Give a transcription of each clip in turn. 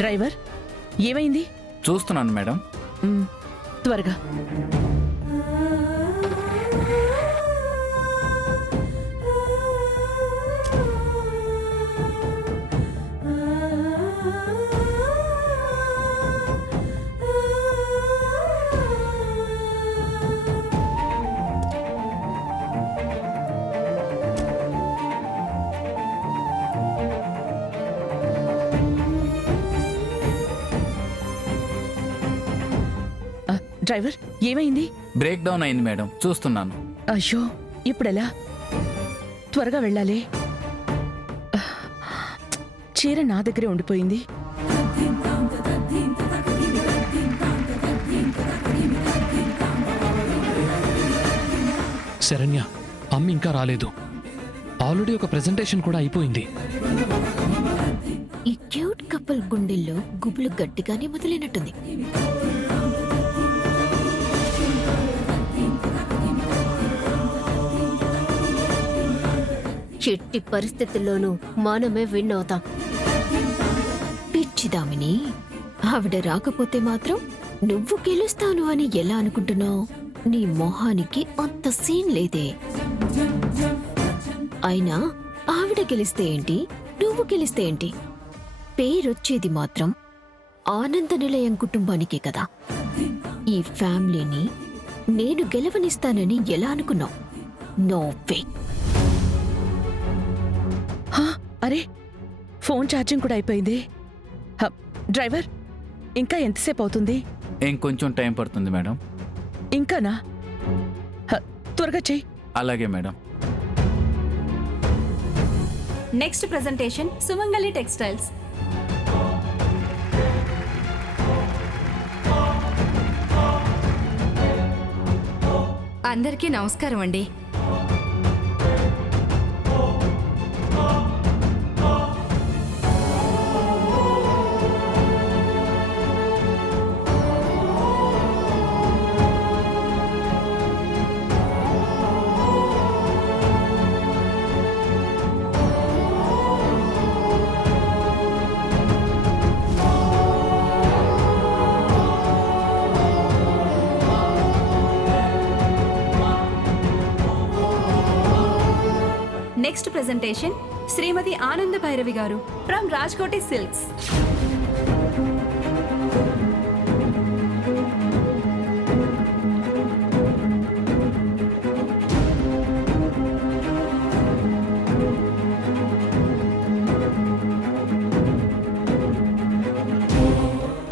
Driver ఏమైంది? చూస్తున్నాను madam. త్వరగా. డ్రైవర్ ఏమైంది? బ్రేక్ డౌన్ అయింది మేడం, చూస్తున్నాను. అయ్యో, ఇప్పుడెలా? త్వరగా వెళ్ళాలి. చీర నా దగ్గరే ఉండిపోయింది. శరణ్య, అమ్మ ఇంకా రాలేదు. ఆల్రెడీ ఒక ప్రెజెంటేషన్ కూడా అయిపోయింది. ఈ క్యూట్ కపుల్ గుండెల్లో గుబులు గట్టిగానే మొదలైనట్టుంది. చెట్టి పరిస్థితుల్లోనూ మనమే విన్ అవుతాం. పిచ్చిదామిని, ఆవిడ రాకపోతే మాత్రం నువ్వు గెలుస్తాను అని ఎలా అనుకుంటున్నావు? నీ మొహానికి అంత సీన్ లేదే. అయినా ఆవిడ గెలిస్తే ఏంటి, నువ్వు గెలిస్తే ఏంటి? పేరొచ్చేది మాత్రం ఆనంద నిలయం కుటుంబానికే కదా. ఈ ఫ్యామిలీని నేను గెలవనిస్తానని ఎలా అనుకున్నావు? No way. అరే, ఫోన్ ఛార్జింగ్ కూడా అయిపోయింది. డ్రైవర్, ఇంకా ఎంతసేపు అవుతుంది? ఇంకొంచెం టైం పడుతుంది మేడం. ఇంకానా? త్వరగా చెయ్యి. అలాగే మేడం. నెక్స్ట్ ప్రెజెంటేషన్ సుమంగళి టెక్స్టైల్స్. అందరికీ నమస్కారం అండి. నెక్స్ట్ ప్రెజెంటేషన్ శ్రీమతి ఆనంద భైరవి గారు ఫ్రమ్ రాజ్కోటి సిల్క్స్.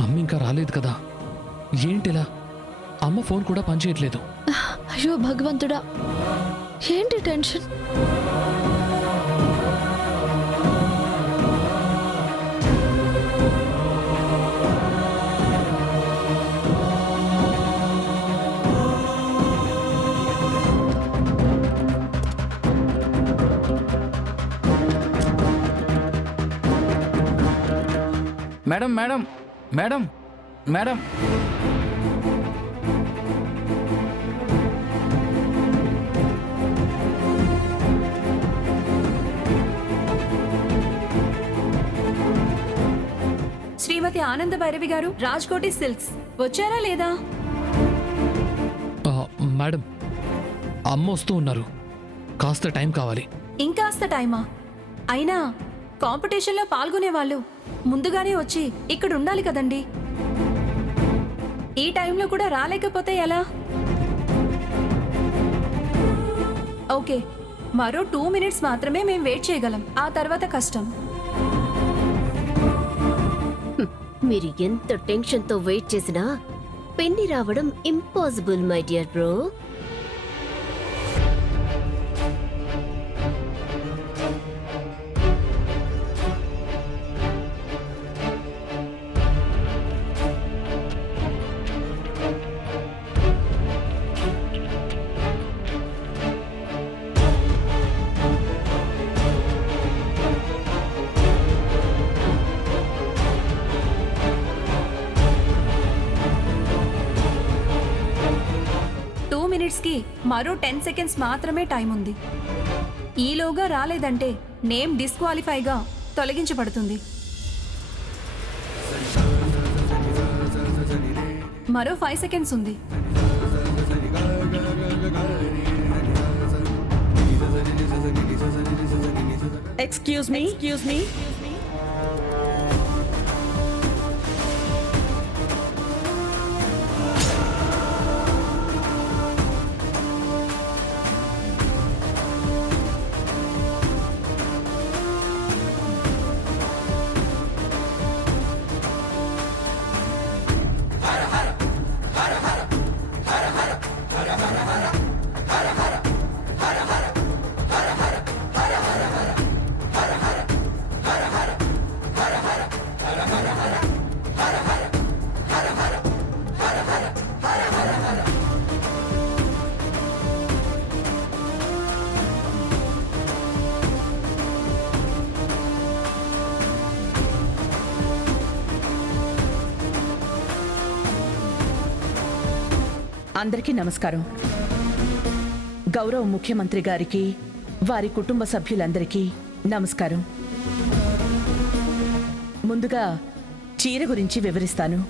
అమ్మ ఇంకా రాలేదు కదా, ఏంటిలా? అమ్మ ఫోన్ కూడా పనిచేయట్లేదు. అయ్యో భగవంతుడా, ఏంటి tension? Madam madam madam madam Shrimati Ananda Bhairavi గారు రాజ్కోటి సిల్క్స్ వచ్చారా లేదా? మేడం, అమ్మ వస్తూ ఉన్నారు. కాస్త టైం కావాలి. ఇంకాస్త టైమా? అయినా కాంపిటీషన్లో పాల్గొనే వాళ్ళు ముందుగానే వచ్చి ఇక్కడ ఉండాలి కదండి. ఈ టైంలో కూడా రాలేకపోతే ఎలా? ఓకే, మరో 2 మినిట్స్ మాత్రమే మేము వెయిట్ చేయగలం. ఆ తర్వాత కష్టం. మీరు ఎంత టెన్షన్తో వెయిట్ చేసినా పెన్ని రావడం ఇంపాసిబుల్ మై డియర్ బ్రో. కి మరో 10 సెకండ్స్ మాత్రమే టైం ఉంది. ఈలోగా రాలేదంటే నేమ్ డిస్క్వాలిఫైగా తొలగించబడుతుంది. మరో 5 సెకండ్స్ ఉంది. Excuse me. అందరికీ నమస్కారం. గౌరవ ముఖ్యమంత్రి గారికి, వారి కుటుంబ సభ్యులందరికీ నమస్కారం. ముందుగా చీర గురించి వివరిస్తాను.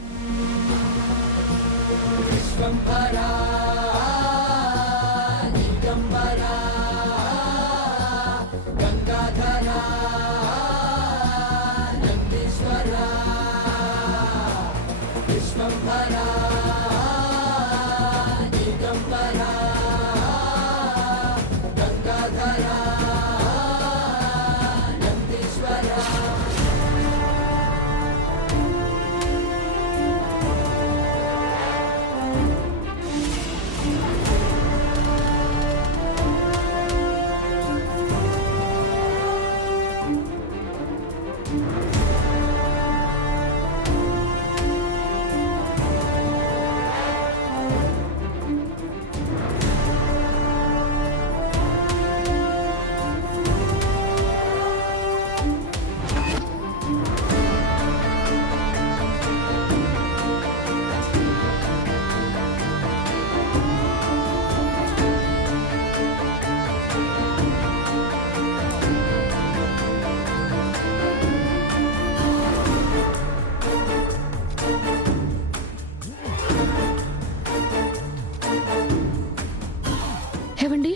ఏవండి,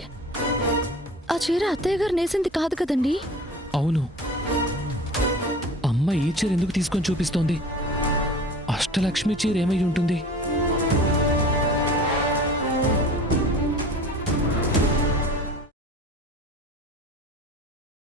ఆ చీర అత్తయ్య గారు నేసింది కాదు కదండి? అవును. అమ్మ ఈ చీర ఎందుకు తీసుకొని చూపిస్తోంది? అష్టలక్ష్మి చీర ఏమై ఉంటుంది?